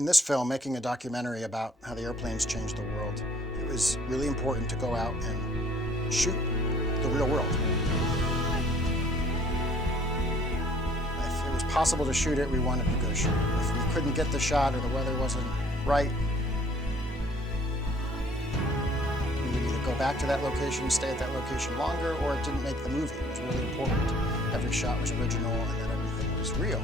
In this film, making a documentary about how the airplanes changed the world, it was really important to go out and shoot the real world. If it was possible to shoot it, we wanted to go shoot it. If we couldn't get the shot or the weather wasn't right, we would either go back to that location, stay at that location longer, or it didn't make the movie. It was really important. Every shot was original and that everything was real.